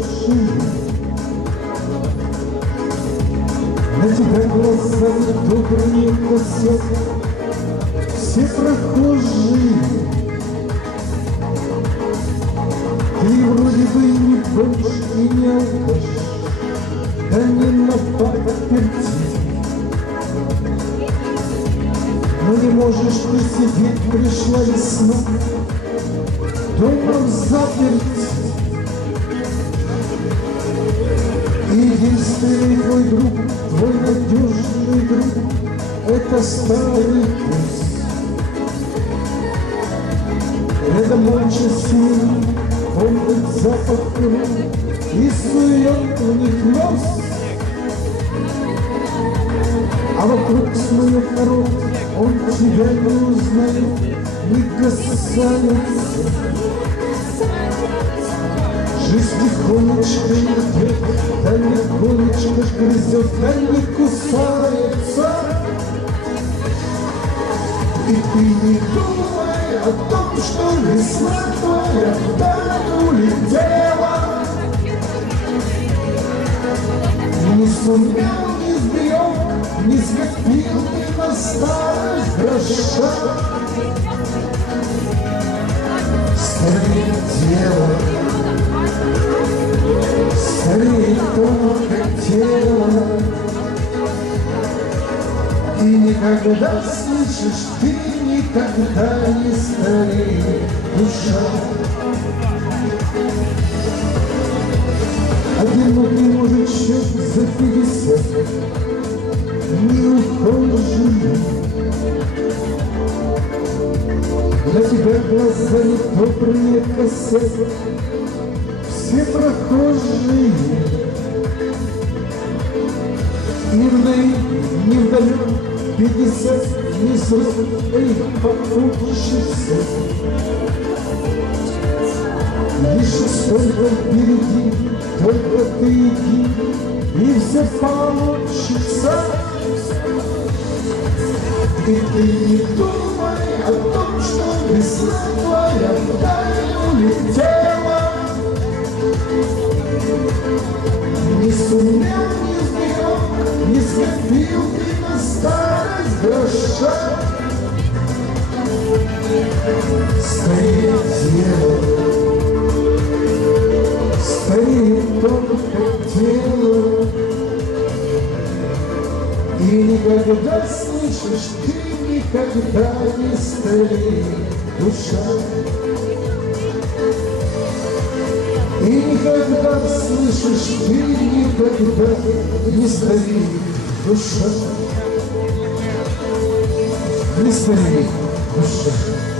На тебя глаза добрые косят все прохожие. Ты вроде бы не бомж и не алкаш, да не на паперти. Но не можешь ты сидеть, пришла весна, дома заперти. Друг, твой надежный друг, это старый пес. Рядом молча сидит, помнит запах рук и сует в них нос. А вокруг смоет народ, он тебя не узнает, не касается. Тихонечко идет, да легонечко грызет, да не кусается. И ты не думай о том, что весна твоя вдаль улетела. Не сумел, не сберег, не скопил ты на старость гроша. Тело. И никогда, слышишь, ты никогда не стареет душа. Одинокий мужичок за пятьдесят, не ухоженный. На тебя глаза недобрые косят, все прохожие. Вдали, не вдали, пятьдесят, не срок, эй, попутчица. Лишь столько впереди, только ты иди, и все получится. И ты не думай о том, что весна твоя вдаль улетела. Не сумел, ты на старость гроша. Скорее дело, скорее только тело. И никогда, слышишь, ты никогда не стареет душа. И никогда, слышишь, ты никогда не стареет душа. Не стареет душа.